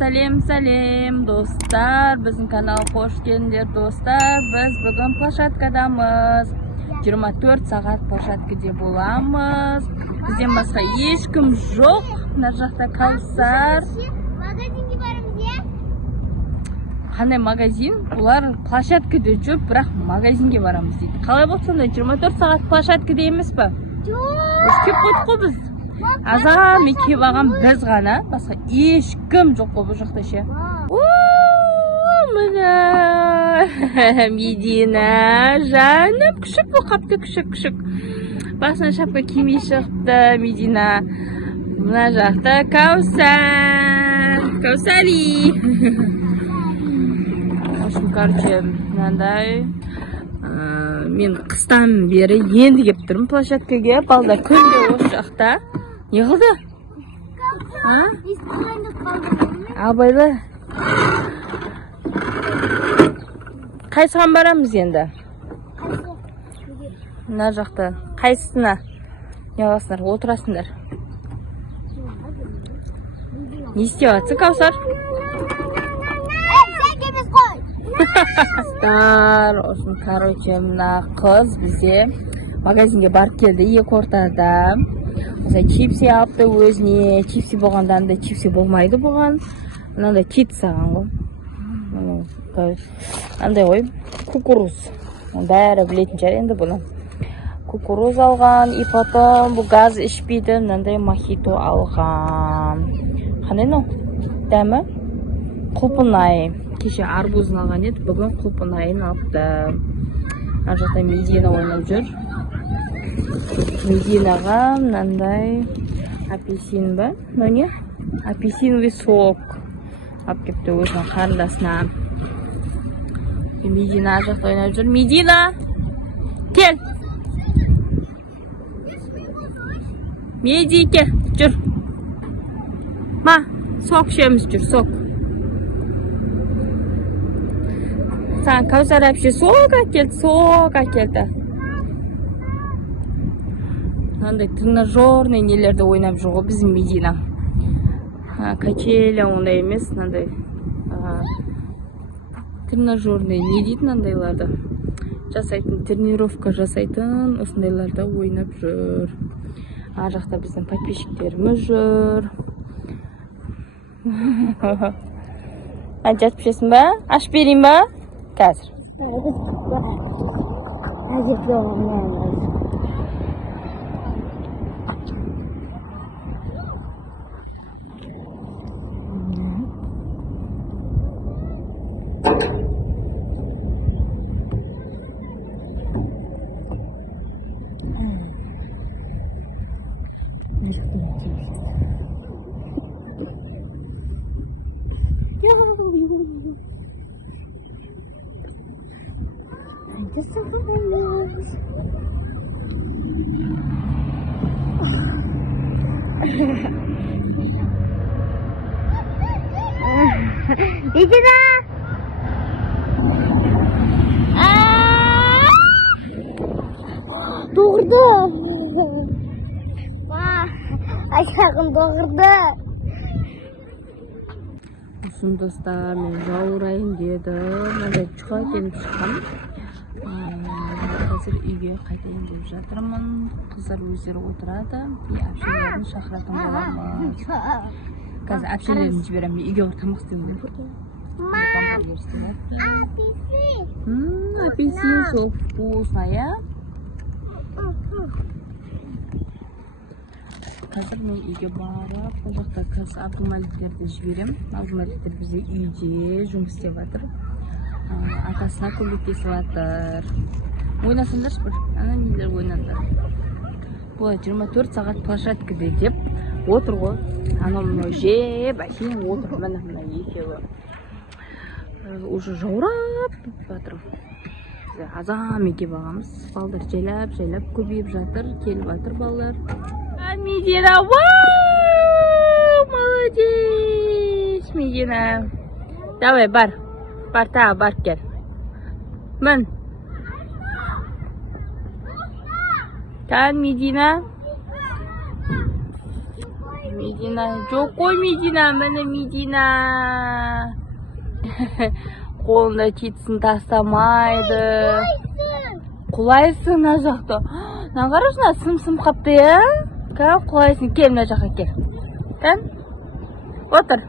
Салем достар, біздің каналға қош келдіңдер достар. Біз бүгін площадкадамыз. 24 сағат площадкада боламыз. Бізден басқа ешкім жоқ. Мына жақта Кәусар. Магазинге барамыз, иә? Қандай магазин? Бұлар площадкада жүріп, бірақ магазинге барамыз дейді. Қалай болды сонда? 24 сағат площадкада емес пе? Біз кеп қойдық қой біз. Азам екеу ағам біз ғана, басқа ешкім жоқ қой бұл жақта ше. Мына Медина жаным, күшік бұл қапты, күшік. Басына шапка кимей шықты Медина. Мына жақта Кәусари. Короче, мынандай мен қыстан бері енді кеп тұрмын площадкаға. Балдар күнде осы жақта. Не қылды? Абайлы. Қайсыған барамыз енді? Мына жақта. Қайсысына? Не қыласыңдар? Отырасыңдар. Не істеп жатсың, Кәусар? Осыны, короче, мына қыз бізде магазинге барып келді, екі ортада. Чипси алыпты өзіне. Чипси болғандан да чипси болмайды бұған. Мынандай чит саған ғой. Андай ғой, кукуруз. Бәрі білетін шығар енді бұны. Кукуруз алған, и потом бұл газ ішпейді, мынандай мохито алған. Қандай ну? Дәмі? Құлпынай. Кеше арбузын алған еді, бүгін құлпынайын алыпты. Ар жақта Медина ойнап жүр. Мединаға мынандай апельсин ба? Не? Апельсиновый сок. Алып кепті өзінің қарындасына. Медина ар жақта ойнап жүр. Медина! Кел! Медике! Жүр! Ма! Сок ішеміз жүр, сок. Саған Кәусар әпше сок әкелді. Мынандай тренажерный нелерді ойнап жүр ғой біздің Медина. Качеля ондай емес, мынандай тренажерный не дейді мынандайларды. Жасайтын, тренировка жасайтын, осындайларды ойнап жүр. Ар жақта біздің подписчиктеріміз жүр. Жатып ішесің ба? Аш берейін ба? Қазір. Медина! Doğurdu. Ayağım doğurdu. Осыны достар, мен жаурайын дедім. Мынандай чуқа келіп шыққам. Қазір үйге қайтайын деп жатырмын. Қыздар өздері отырады. Әпшелерін шақыратын боламыз. Қазір әпшелерін жіберем, үйге тамақ істеймін. Апельсин сок вкусная. Қазір мен үйге барып, бұл жақта қазір Абдумаликтерді жіберем. Абдумаликтер бізде үйде жұмыс істеп жатыр. Атасына көмектесіп жатыр. Ойнасаңдаршы бір, ана нелер ойнаңдар. Бұл 24 сағат площадкада деп отыр ғой. Анау мынау жеп, әшейін отыр. Мына екеуі. Уже жаурап жатыр. Азам екеу ағамыз. Балдар жайлап көбейіп жатыр. Келіп жатыр балдар. Медина, вау! Молодец, Медина. Давай, бар. Бар кел. Мін. Тан, Медина. Medina. Жоқ қой Medina, міне Medina. Қолында тетісін тастамайды. Құлайсың мына жақта. Мына қарашы, мына сым-сым қапты, иә? Кән, құлайсың. Кел мына жаққа кел. Кән, отыр.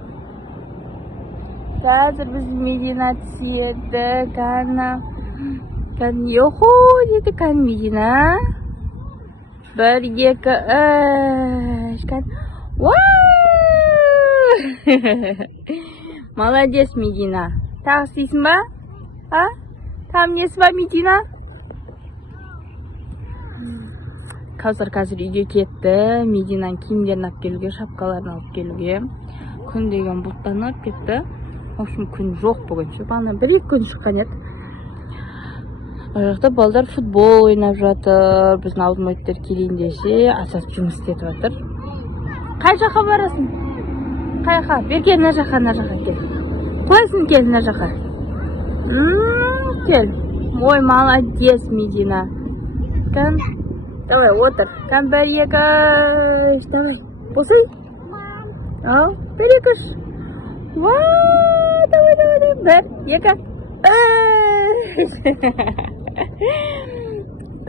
Қазір біз Medina түседі. Кән, йохо деді, кән Medina. 1, 2, 3. Кән. Молодец, Medina. Тағы істейсің ба? Там несі ба, Medina? Қазір үйге кетті. Medina'ның киімдерін алып келуге, шапкаларын алып келуге. Күн деген бұлттанып кетті. В общем, күн жоқ бүгін. Бағана 1-2 күн шыққан еді. Ол жақта балдар футбол ойнап жатыр. Біздің алдымайттар келейін десе, асас жұмыс істетіп жатыр. Қай жаққа барасың? Қай жаққа? Бер кел, мына жаққа кел. Құлайсың, кел мына жаққа. Кел. Ой, молодец, Medina. Кән, давай, отыр. Кән, 1, 2, 3. Давай. Босай. Ал, 1, 2, 3. Давай. 1, 2, 3.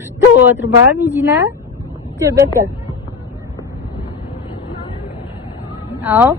Что отыр ба, Medina? Кел, бер кел. Ал.